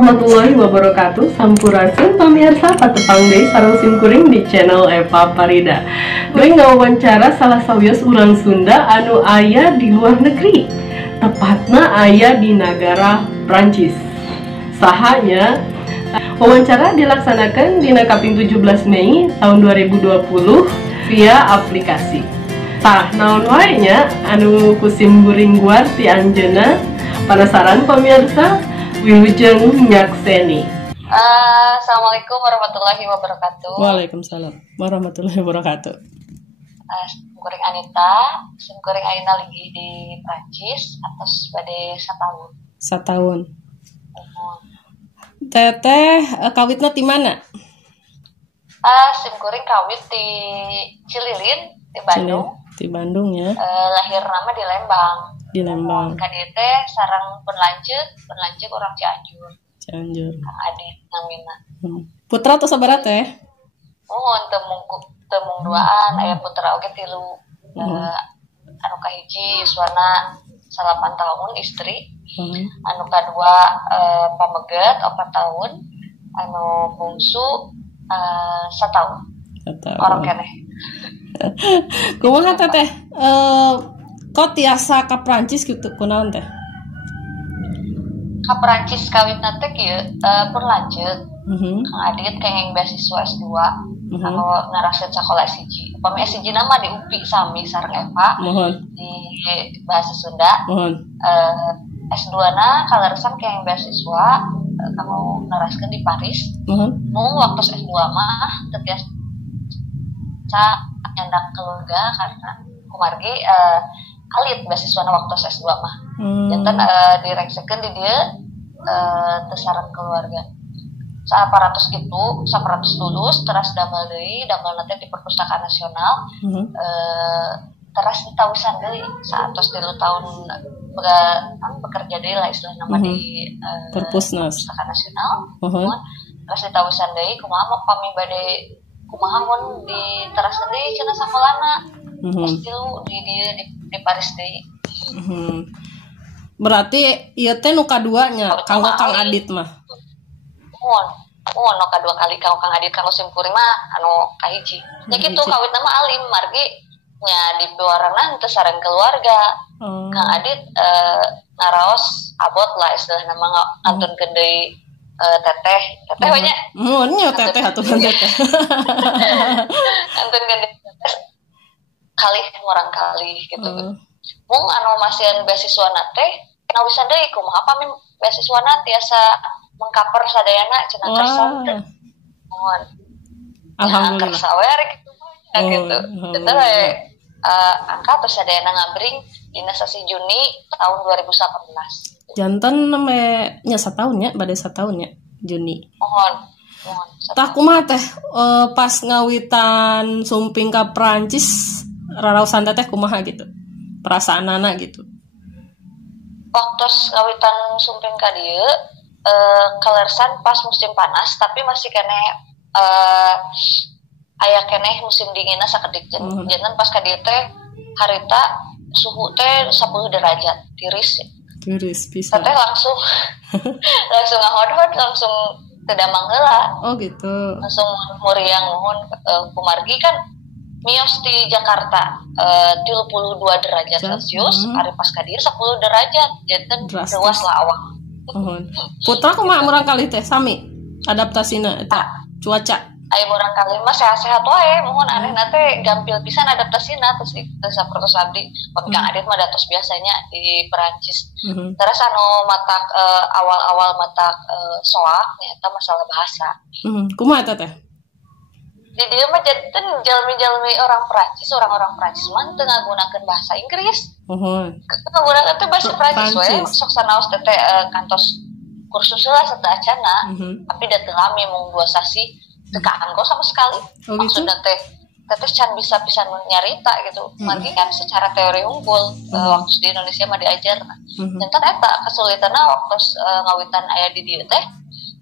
warahmatullahi wabarakatuh. Sampurasun pamirsa patepang deui sareng simkuring di channel Eva Farida. Gue ngawawancara salah sawios urang Sunda anu aya di luar negeri. Tepatna aya di negara Prancis. Sahanya wawancara dilaksanakan di kaping 17 Mei tahun 2020 via aplikasi. Tah naon wae nya anu kusim guring guar ti anjeunna. Penasaran pemirsa? Wilujeng nyakseni. Assalamualaikum warahmatullahi wabarakatuh. Waalaikumsalam warahmatullahi wabarakatuh. Simkuring Anita, simkuring Aina lagi di Prancis atas bade satahun. Satahun. Teteh kawitna di mana? Simkuring kawit di Cililin di Bandung. Di Bandung ya. Lahir nama di Lembang. Di Lembang. Kadi teh sareng penlanceuk orang Cianjur. Cianjur. Kang Adit namina. Putra atau sabaraha teh? Mohon temung duaan aya putra oge 3. Anu kahiji yuswana 8 tahun istri. Anu kadua pameget 4 tahun. Anu bungsu 1 tahun. Orang keneh. Kumaha teteh? Kok tiasa ka Prancis gitu kunaon teh? Ka Prancis kawitna teh kieu berlanjut. Kang Adit kenging beasiswa S2 anu ngaraskeun sakola S1. Upami S1 na mah di UPI sami sareng Eva di bahasa Sunda. S2 na kaleresan kenging beasiswa kanggo naraskeun di Paris. Mung waktu S2 mah teu tiasa nyandak keluarga karena kumargi alit beasiswana waktu S2 mah. Janten direksekeun di dieu teu sareng keluarga. 100 gitu, 100 lulus teras damel deui, damel nanti di Perpustakaan Nasional. Teras ditawisan deui satos 3 tahun bekerja deui lah istilahna nama di Perpustakaan Nasional. Teras ditawisan deui kumaha pami bade kumaha mun diteraskeun deui cenah sakolana. S3 di Paris deui. Berarti ieu teh nu kaduanya kanggo Kang Adit mah. Nu kadua kali kanggo Kang Adit kanggo simkuring mah anu kahiji. Nya kitu kawitna mah alim margi nya di luarana teu sareng keluarga. Kang Adit ngaraos abot lah istilahna mah ngantunkeun deui teteh we nya. Nya teteh aturan teteh. Ngantunkeun deui kali orang kali gitu. Mung anu masieun beasiswana teh ngawisan deui kumaha pami beasiswana tiasa mengcover sadayana cenah kersa. Mohon. Alhamdulillah. Kersa we rek gitu. Teu we angka terus sadayana ngabring dina sasi Juni tahun 2018. Janten nya satahun nya, bade satahun nya Juni. Mohon. Tah kumaha teh pas ngawitan sumping ka Prancis raraosan teteh kumaha gitu. Perasaanana gitu. Waktu ngawitan sumping ka dieu kaleresan pas musim panas tapi masih kene aya keneh musim dinginna sakedik jangan pas ka dieu teh harita suhu teh 10 derajat tiris bisa teh langsung ngahodhod langsung teu damang heula. Oh gitu. Langsung muriang nuhun kumargi kan mios di Jakarta 32 derajat Celcius ari pas ka dieu 10 derajat janten luas lah awak. Putra kumaha murang kali teh sami adaptasina eta cuaca. Aya murang kali mah sehat-sehat wae mohon anehna teh gampil pisan adaptasina terus sapertos abdi pami Kang Adit mah datos biasanya di Perancis. Terus anu matak awal-awal matak soak eta masalah bahasa. Kumaha eta teh? Di dieu mah janten jalmi-jalmi orang Prancis mah teu ngagunakeun bahasa Inggris. Ngagunakeun teh bahasa Prancis we sok sanaos teh kantos kursus lah sateu acana tapi da teu lami mung 2 sasi teu kaanggo sama sekali. Maksudna teh teteh can bisa pisan nyarita gitu. Margi kan secara teori unggul waktu di Indonesia mah diajarna. Janten eta kesulitanna waktu ngawitan aya di dieu teh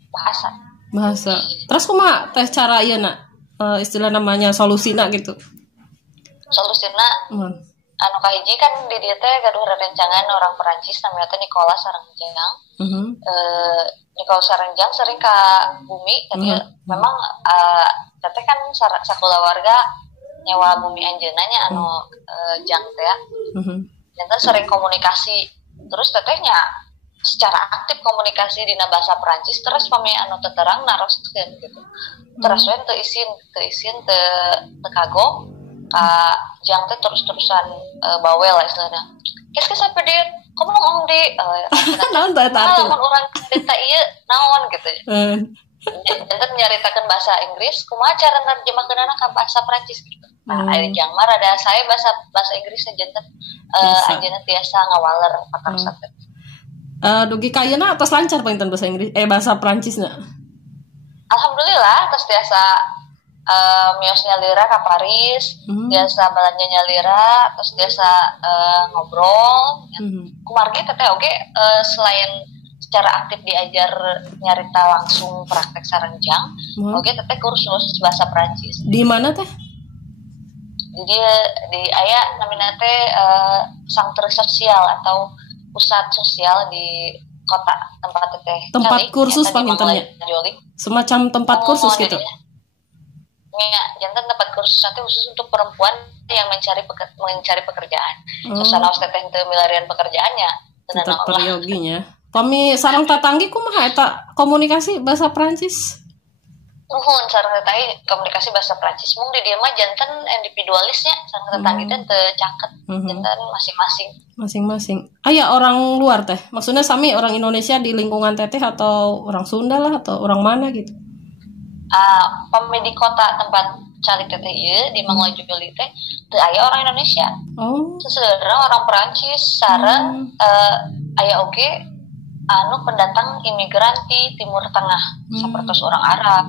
bahasa. Terus kumaha teh cara ieu na istilah namanya solusina gitu. Solusina anu kahiji kan di dia teh gaduh rerencangan orang Perancis namanya teh Nicolas Saranjang. Nicolas Saranjang sering ke bumi jadi memang teteh kan sakulah warga nyewa bumi anjeunna nya anu jang teh ya. Janten sering komunikasi terus tetehnya secara aktif komunikasi dina bahasa Perancis terus pami anu teterang naroskeun gitu. Terus we teu isin teu kagok ka jang teh terus-terusan bawel lah istilahnya. Qu'est-ce que ça peut dire? Kamu ngomong di naon teh tatu. Mun urang deta ieu naon gitu. Janten nyaritakeun bahasa Inggris kumaha cara nerjemahkeunana ka bahasa Perancis gitu. Nah, aya jang mah rada saya bahasa Inggrisnya janten anjeunna tiasa ngawaler pakarsa teh. Dugi kayana atas lancar painten bahasa Inggris bahasa Perancisna. Alhamdulillah terus biasa mios nyalira ke Paris, biasa belanja nyalira, terus biasa ngobrol. Kumargi teteh oke selain secara aktif diajar nyarita langsung praktek saranjang, oke teteh kursus bahasa Perancis. Di mana teh? Di aya namina teh Centre Sosial atau pusat sosial di kota tempat teteh. Tempat kursus pangintennya. Semacam tempat kursus gitu. Ya, jantan tempat kursus nanti khusus untuk perempuan yang mencari pekerjaan. Soalnya teteh teu milarian pekerjaannya. Tetap perioginya. Pami sareng tatanggi kumaha eta komunikasi bahasa Prancis? Nuhun sareng teteh komunikasi bahasa Prancis mung di dieu mah jantan individualisnya sareng tetanggi teh teu caket. Jantan masing-masing. Aya orang luar teh. Maksudnya sami orang Indonesia di lingkungan teteh atau orang Sunda lah atau orang mana gitu? Pami di kota tempat cari teteh ieu di Mang Lajuli teh teu aya orang Indonesia. Seseudeuh orang Perancis sareng aya oge anu pendatang imigran di Timur Tengah sapertos orang Arab.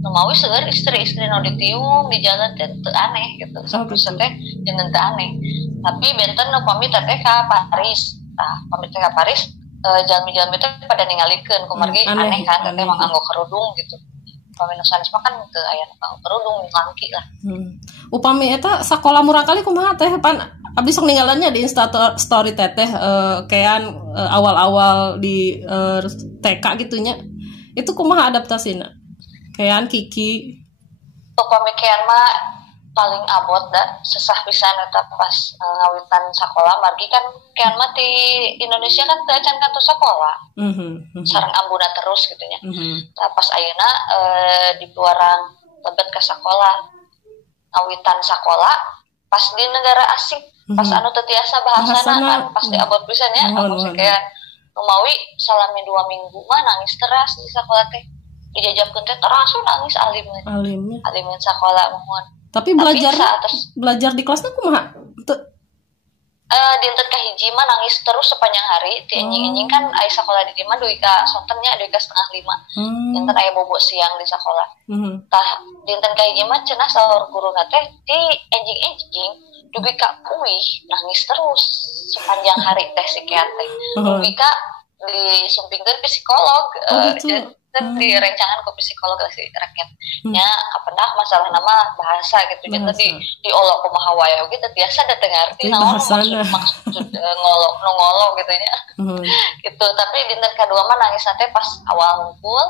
Nu mawi seueur istri-istri nu ditiung di jalan teh teu aneh gitu. Sapertos teh jeung teu aneh. Tapi benten nu pami teteh ka Paris. Pami teh ka Paris jalmi-jalmi teh pada ningalikeun kumargi aneh kan teteh mah nganggo kerudung gitu. Upami nu sanes mah kan teu aya nu kerudung langki lah. Upami eta sakola murang kali kumaha teh pan abdi sok ninggalannya di Insta story teteh kean awal-awal di TK gitunya. Itu kumaha adaptasina? Kean Kiki. Upami kean mah paling abot da sesah pisan eta pas ngawitan sakola margi kan kean mah di Indonesia kan teu acan kantos sakola. Sareng ambuna terus gitunya. Nah, pas ayeuna di luarang lebet ka sakola. Ngawitan sakola pas di negara asing pas anu teu tiasa bahasana kan pasti abot pisan ya anu kayak numawi salami 2 minggu mah nangis keras di sakola teh dijajabkeun teh terus nangis alimnya sakola mohon tapi belajar di kelasna kumaha teu dinten kahiji mah nangis terus sepanjang hari ti enjing-enjing kan aya sakola di dieu mah dugi ka sontennya dugi ka 4:30 dinten aya bobo siang di sakola tah dinten kahiji mah cenah saur guruna teh ti enjing-enjing dugi ka uih nangis terus sepanjang hari teh si kean teh dugi ka disumpingkeun psikolog dan direncangan ke psikolog si rakyat nya kapendah masalah nama bahasa gitu jadi diolok kumaha wae oge teh biasa da teu ngarti naon maksud ngolok gitu nya gitu tapi dinten kadua mah nangis teh pas awal ngumpul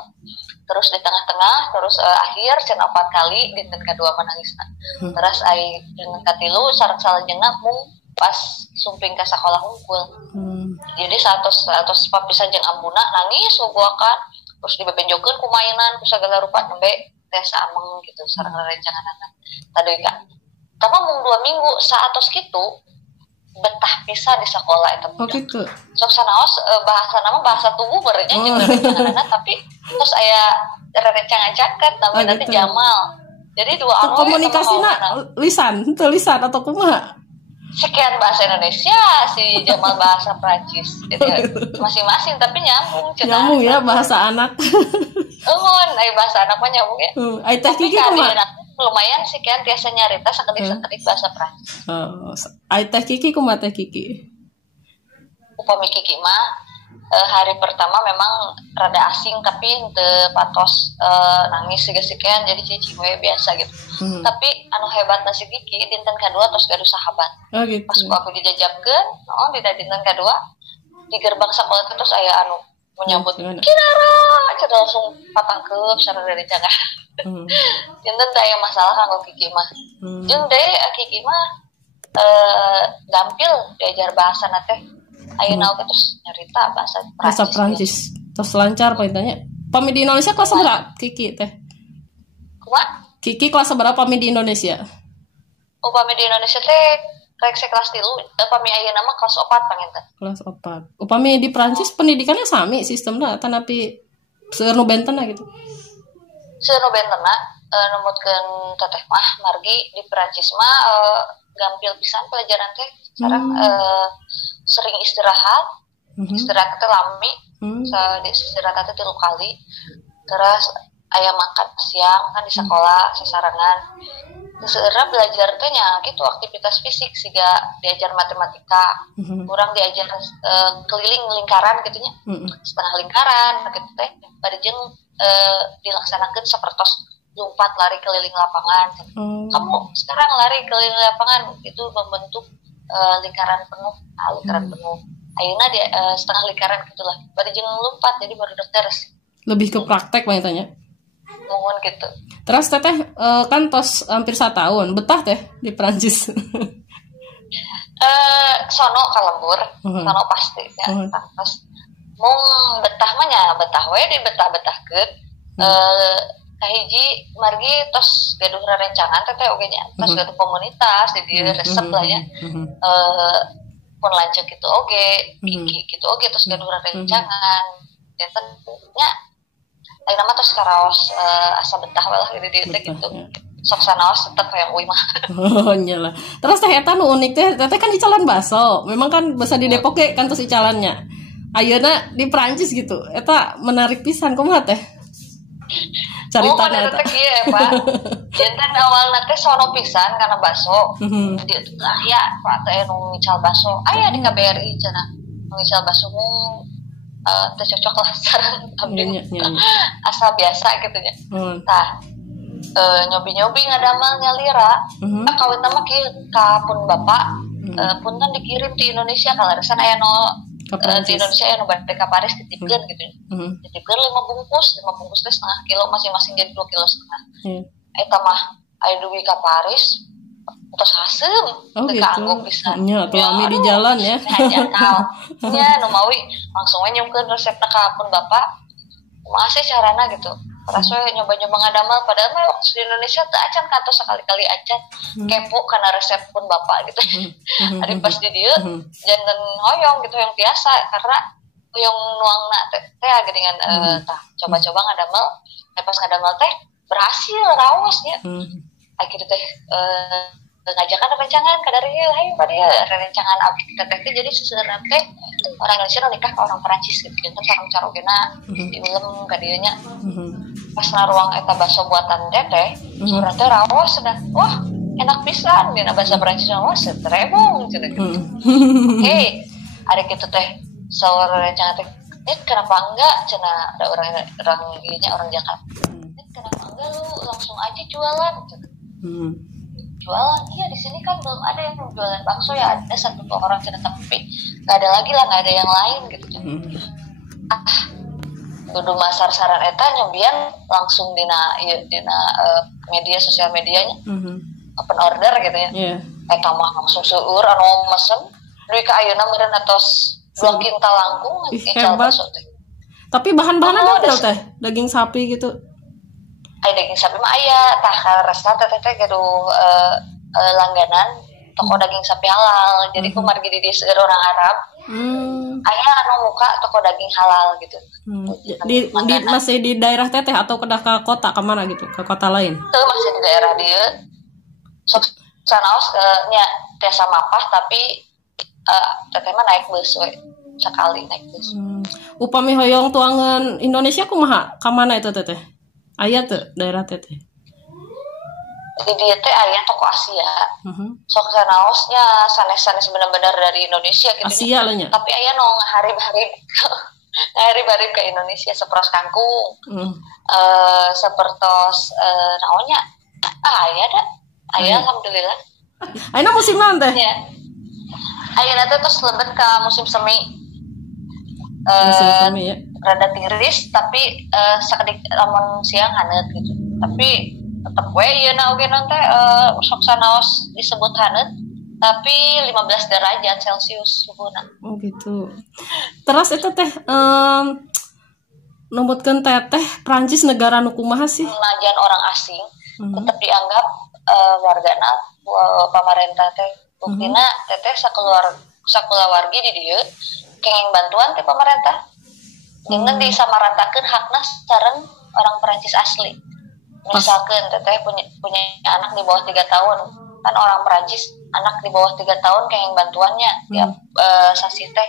terus di tengah-tengah terus akhir cenah 4 kali dinten kadua mah nangisna terus ai dinten katilu sareng salajengna mung pas sumping ka sakola hungkul jadi 100 papisan jeung ambuna nangis uguakan terus dibebenjokeun ku mainan ku sagala rupa nembe teh sameng gitu sareng rerencanganana tadi ka tapi mung 2 minggu saatos kitu betah pisan di sakola eta gitu sok sanaos bahasana mah bahasa tubuh berenya jeung rerencanganana tapi terus aya rerencangan caket namanya teh Jamal jadi dua anu komunikasina lisan atau kumaha sekian bahasa Indonesia si Jamal bahasa Prancis jadi masing-masing tapi nyambung nyambung ya bahasa anak bahasa anak mah nyambung ya ai teh Kiki kumaha lumayan sekian tiasa nyarita sakedik-sakedik bahasa Prancis ai teh Kiki kumaha teh Kiki upami Kiki mah hari pertama memang rada asing tapi teu patos nangis siga-sigean jadi cici we biasa gitu. Tapi anu hebat nasi Kiki dinten kedua tos gaduh sahabat. Oh gitu. Pas aku dijajakeun, di dinten kedua di gerbang sekolah terus aya anu menyambut Kirara, kita langsung patangkeup sareng rerencangan. Dinten teh aya masalah kanggo Kiki mah. Jeung deui Kiki mah gampil diajar bahasa na teh. Ayeuna oge terus nyarita bahasa Prancis. Terus lancar paintanya. Pami di Indonesia kelas berapa Kiki teh? Kumaha? Kiki kelas berapa pami di Indonesia? Oh, pami di Indonesia teh rek kelas 3, pami ayeuna mah kelas 4 panginten. Kelas 4. Upami di Prancis pendidikannya sami sistemna tanapi seueur nu bentena gitu. Seueur nu bentena numutkeun teteh mah margi di Prancis mah gampil pisan pelajaran teh. Sekarang sering istirahat, istirahat teh lami, istirahat teh 3 kali. Terus aya makan siang kan di sekolah sasarangan. Seueur belajar teh nya gitu aktivitas fisik siga diajar matematika. Kurang diajar keliling lingkaran gitu nya. Setengah lingkaran gitu teh bari jeung dilaksanakeun sapertos lompat lari keliling lapangan. Kamu sekarang lari keliling lapangan itu membentuk lingkaran penuh, lingkaran penuh. Ayeuna di setengah lingkaran gitulah. Bari jeung lompat jadi baru terus. Lebih ke praktek banyak tanya. Mohon gitu. Terus teteh kan tos hampir 1 tahun betah teh di Prancis. Sono kalembur, sono pasti ya. Terus mung betah mah nya betah we di betah-betahkeun. Kahiji margi tos gaduh rerencangan teteh oge nya. Tos gaduh komunitas di dieu resep lah ya. Pun lanjut gitu oge, Kiki gitu oge tos gaduh rerencangan. Dan tentunya lain nama terus karaos asa betah lah gitu gitu sok sanaos tetep kayak uy mah. Oh nyala. Terus teh eta nu unik teh kan icalan baso. Memang kan basa di Depok kan terus icalannya. Ayeuna di Prancis gitu. Eta menarik pisan kumaha teh? Caritana eta. Kieu ya, Pak. Jantan awalna teh sono pisan karena baso. Di aya Pak teh nu ngical baso. Aya di KBRI cenah. Nu ngical baso teh cocok lah sareng abdi asal biasa gitu nya. Tah nyobi-nyobi ngadamel nyalira. Kawin mah kieu ka pun bapak punten dikirim di Indonesia kalaresan aya no di Indonesia aya nu bade ka Paris dititipkeun gitu. Dititipkeun 5 bungkus teh setengah kilo masing-masing jadi 2,5 kilo. Eta mah aya duwi ka Paris terus hasil keangguk bisa nya lami di jalan ya nya nu mawi langsung we nyungkeun resepna ka pun bapak kumaha sih carana gitu terus we nyoba-nyoba ngadamel padahal mah waktu di Indonesia teu acan kantos sekali-kali acan kepo kana resep pun bapak gitu. Ari pas di dieu janten hoyong gitu yang biasa karena hoyong nuangna teh geningan tah coba-coba ngadamel pas ngadamel teh berhasil raosnya. Akhirnya teh ngajakan rencangan kadari hayu kadari rencangan abdi kita teh jadi seseran teh orang Indonesia nikah ke orang Perancis gitu kan sareng carogena diulem ka dieu nya pas na ruang eta baso buatan teteh urang teh raos cenah wah enak pisan dina bahasa Perancis mah setrebong cenah gitu. Oke ada kitu teh saur rencangan teh kenapa enggak cenah ada orang ieu nya orang Jakarta kenapa enggak lu langsung aja jualan cenah. Jualan iya di sini kan belum ada yang jualan bakso ya ada 1-2 orang cina tapi nggak ada lagi lah nggak ada yang lain gitu kudu masar saran eta nyobian langsung dina media sosial medianya open order gitu ya eta mah langsung seueur anu mesen duit ka ayeuna meureun atos 2 kintal langkung ical bakso teh tapi bahan-bahanna naon teh daging sapi gitu. Ada daging sapi mah aya tah resep teh gaduh langganan toko daging sapi halal jadi kumargi di seueur orang Arab aya anu muka toko daging halal gitu. Di masih di daerah teteh atau ke kota ke mana gitu ke kota lain tuh masih di daerah dieu sok sanaos nya tiasa mapah tapi teteh mah naik bus we sekali naik bus. Upami hoyong tuangan Indonesia kumaha ka mana itu teteh? Aya tuh daerah teteh. Di dieu teh aya toko Asia. Sok sanaosnya sanes-sanes bener-bener dari Indonesia gitu. Asia lah nya. Tapi aya nu ngaharib-harib. Ngari-bari ke Indonesia sepros kangkung. Sepertos naonnya? Aya da. Aya alhamdulillah. Ayeuna musim naon teh? Ya. Ayeuna teh tos lebet ka musim semi. Musim semi ya. Rada tiris tapi sakedik lamun siang haneut gitu. Tapi tetep we ieu na oge non teh sok sanaos disebut haneut tapi 15 derajat Celcius suhuna. Oh gitu. Terus itu teh numbutkeun teteh Prancis negara nu kumaha sih? Najan orang asing tetap dianggap wargana pamarentah teh. Buktina teteh sakulawargi di dieu kenging bantuan teh pamarentah. Dengan disamaratakeun hakna sareng orang Perancis asli. Misalkan teteh punya anak di bawah 3 tahun, kan orang Perancis anak di bawah 3 tahun kenging bantuannya tiap sasi teh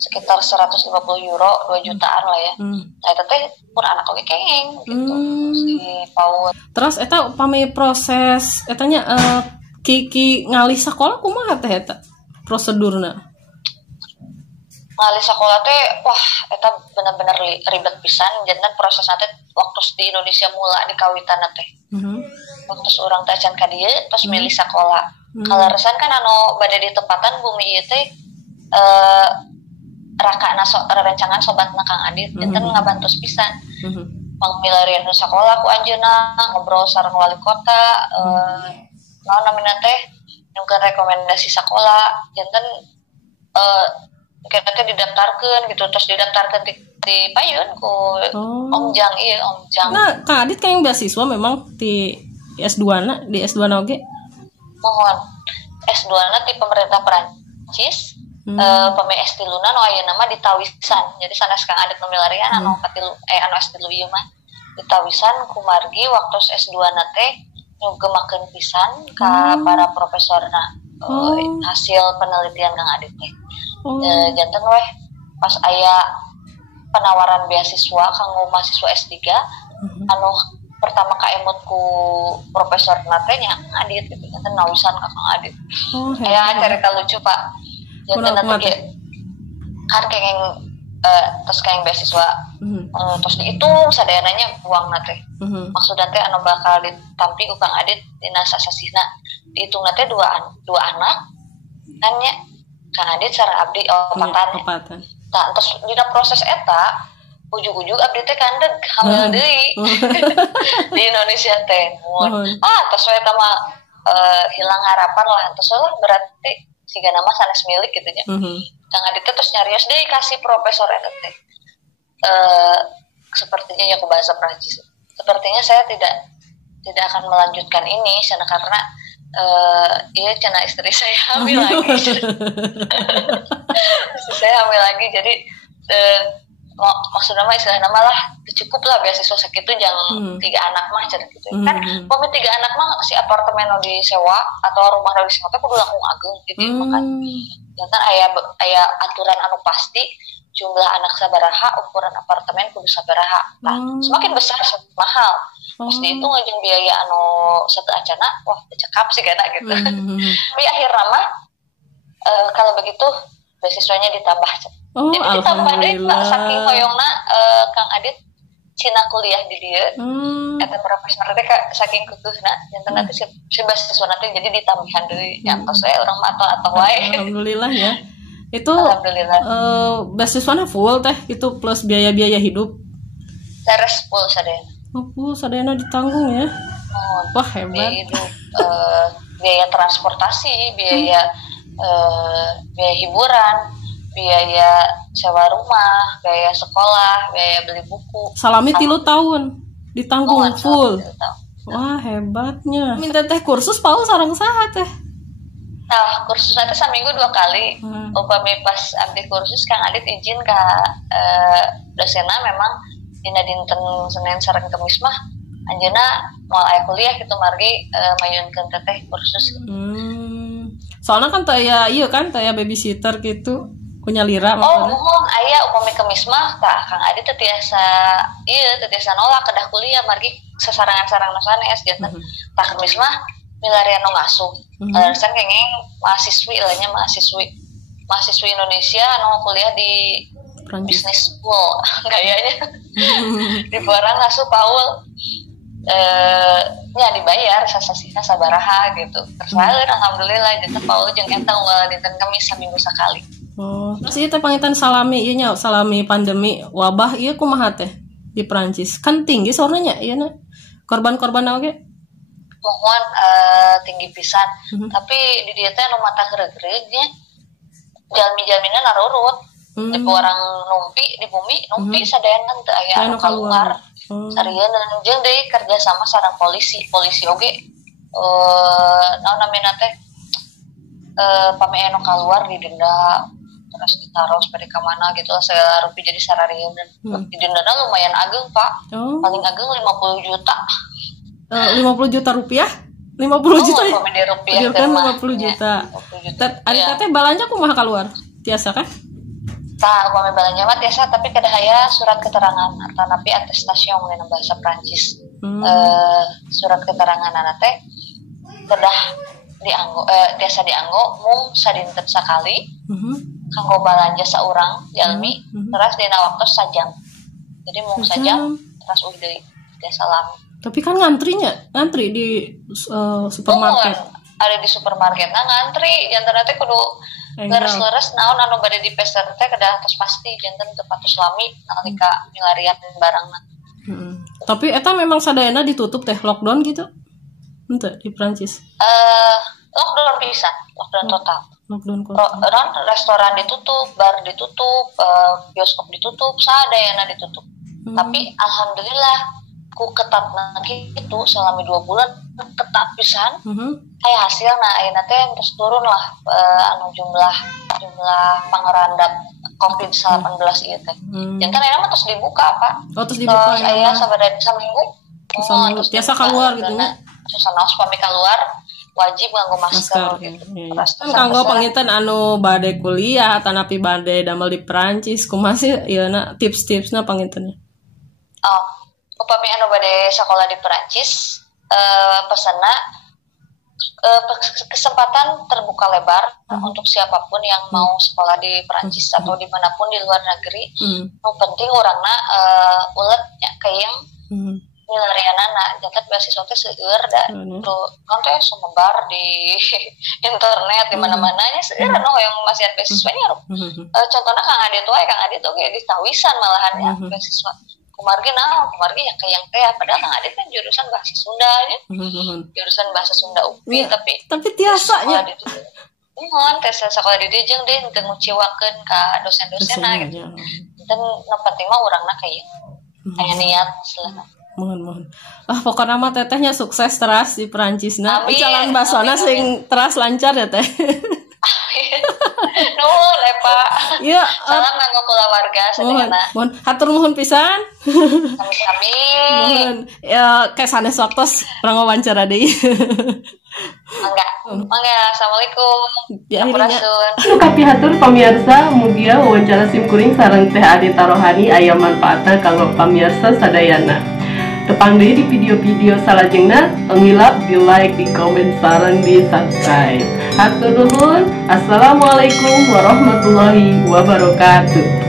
sekitar 150 euro, 2 jutaan lah ya. Nah teteh pun anak oge kenging gitu si Paul. Terus eta upami proses etanya Kiki ngalih sakola kumaha teh eta prosedurna? Ngalih sekolah teh wah eta bener-bener ribet pisan jantan prosesna teh waktu di Indonesia mula di kawitanna teh. Waktu urang teh can ka dieu terus milih sekolah. Kalaresan kan anu bade di tempatan bumi ieu teh rakana rerencangan sobatna Kang Adit jantan ngabantos pisan. Pangmilarian sekolah ku anjeunna ngobrol sareng wali kota naon namina teh nyungkeun rekomendasi sekolah jantan kita didaftarkan gitu terus didaftarkan di Payun ku Om Jang. Nah Kang Adit kayak beasiswa memang di S2 di S2 oge. Mohon S2 di pemerintah Perancis. Peme S3 nu ayeuna mah di Tawisan. Jadi sanes Kang Adit nu milarian anu anu S3 ieu mah di Tawisan kumargi waktu S2 teh nyugemakeun pisan ka para profesorna hasil penelitian Kang Adit teh. Janten weh pas aya penawaran beasiswa kanggo mahasiswa S3 anu pertama kaemut ku profesor natenya Adit gitu janten nausan ka Kang Adit. Aya cerita lucu Pak. Janten nanti kan kenging terus kenging beasiswa terus dihitung sadayananya uang nate. Maksudna teh anu bakal ditampi ku Kang Adit dina sasasihna dihitung nate dua anak kan nya Kang Adit sareng abdi opatan. Tah terus dina proses eta ujug-ujug abdi teh kandeg hamil deui di Indonesia teh. Terus eta mah hilang harapan lah. Terus lah berarti siga nama sanes milik gitu nya. Kang Adit teh terus nyarios deui kasih profesor eta teh. Sepertinya ya ke bahasa Prancis. Sepertinya saya tidak akan melanjutkan ini karena iya cina istri saya hamil lagi. Istri saya hamil lagi jadi maksudnya mah istilah nama lah cukup lah beasiswa segitu jangan 3 anak mah cerita gitu kan pemi 3 anak mah si apartemen yang disewa atau rumah yang disewa itu kudu langkung agung gitu makanya jantan aya aturan anu pasti jumlah anak sabaraha ukuran apartemen kudu sabaraha nah semakin besar semakin mahal pasti itu ngajeng biaya anu satu acana wah cekap sih kata gitu tapi akhirnya mah kalau begitu beasiswanya ditambah jadi ditambah deh saking hoyongna Kang Adit Cina kuliah di dia eta profesor teh saking kekehna janten nanti si beasiswa nanti jadi ditambahan deui nyantos we urang mah atau wae alhamdulillah ya itu beasiswana full teh itu plus biaya-biaya hidup beres full sadayana. Sadayana ditanggung ya. Wah hebat. Biaya hidup, biaya transportasi, biaya hiburan, biaya sewa rumah, biaya sekolah, biaya beli buku. Salami 3 tahun ditanggung full. Wah hebatnya. Minta teh kursus Paul sareng saha teh? Nah kursus nanti seminggu 2 kali. Upami pas abdi kursus Kang Adit izin ka dosenna memang dina dinten Senin sareng Kemis mah anjeunna moal aya kuliah kitu margi mayunkeun teteh kursus. Soalnya kan taya ieu kan taya babysitter gitu punya lira maksudnya. Mohon aya upami Kemis mah tah Kang Adit teh tiasa nolak kedah kuliah margi sasarangan-sarangan sanes janten. Tah Kemis mah milarian nu ngasuh. Alasan kenging mahasiswi lah nya mahasiswi Indonesia anu kuliah di Prancis. Bisnis school kayaknya. Di barang asup Paul nya dibayar sasasina sabaraha gitu. Terus alhamdulillah dinten Paul jeung eta unggal dinten Kamis saminggu sakali. Oh, terus ieu teh pangitan salami ieu nya, salami pandemi wabah ieu kumaha teh di Prancis? Kan tinggi sorenya ieu na. Korban-korban oge. Mohon tinggi pisan. Tapi di dieu teh anu mata geureuh-geureuh nya jalmi-jalmina narurut. Di orang numpi di bumi numpi sadayana teu aya anu kaluar. Sarieun jeung deui kerja sama sareng polisi oge naon namina teh pame anu kaluar didenda terus ditaruh sepeda ke mana gitu segala rupiah jadi sararieun didendana lumayan ageng Pak. Paling ageng 50 juta. 50 juta rupiah? 50 juta ya? Rupiah kan 50 juta. Ari teh balanja kumaha keluar? Tiasa kan? Tah, upami balanja mah tiasa tapi kada aya surat keterangan atau napi atestation ngeuna bahasa Prancis. Surat keterangan teh kedah dianggo tiasa dianggo mung sadinten sakali. Kanggo balanja saurang jalmi terus dina waktu sajam. Jadi mung sajam terus udah deui tiasa lami. Tapi kan ngantri di supermarket. Ada di supermarket ngantri jantan teh kudu leres-leres naon anu bade di pester teh kedah tos pasti jantan teu patos lami nalika milarian barangna. Tapi eta memang sadayana ditutup teh lockdown gitu. Henteu di Prancis. Lockdown bisa, lockdown total. Restoran ditutup, bar ditutup, bioskop ditutup, sadayana ditutup. Tapi alhamdulillah ku ketatna gitu selama 2 bulan ketat pisan. Kayak hasilna ayeuna teh terus turun lah anu jumlah pangerandap COVID-19 ieu teh. Jantan ayeuna mah terus dibuka Pak. Terus dibuka ya. Aya sabaraha saminggu. Biasa keluar gitu nya. Susanaos pami keluar wajib nganggo masker gitu. Kan kanggo pangitan anu bade kuliah tanapi bade damel di Prancis kumaha sih ieu tips-tipsna pangitannya? Upami anu bade sekolah di Prancis pesana kesempatan terbuka lebar untuk siapapun yang mau sekolah di Prancis atau dimanapun di luar negeri. Yang penting orangna uletnya kayak milarianana jantan beasiswa teh seueur da kan teh sumebar di internet di mana-mana nya seueur anu yang masih beasiswanya. Contohna Kang Adit wae Kang Adit oge di Tawisan malahan ya beasiswa. Kumargi yang kayak teh padahal Kang Adit kan jurusan bahasa Sunda nya. Jurusan bahasa Sunda UPI tapi tiasanya mohon tes sekolah di dieu jeung deui teu nguciwakeun ka dosen-dosenna gitu. Dan nu penting mah urangna kayak aya niat selana. Mohon. Pokoknya mah tetehnya sukses teras di Prancis na. Jalan basona sing teras lancar ya teh. Nuhun Pak. Iya. Salam nganggo keluarga sadayana. Mohon hatur nuhun pisan. Sami-sami. Mohon ya kesanes waktos urang wawancara deui. Mangga. Assalamualaikum. Akhirnya kapihatur pamirsa mugia wawancara simkuring sareng Teh Adita Rohani aya manfaatna kanggo pamirsa sadayana. Tepang deui di video-video salajengna, tongilap di like, di komen, sareng di subscribe. Hatur nuhun. Assalamualaikum warahmatullahi wabarakatuh.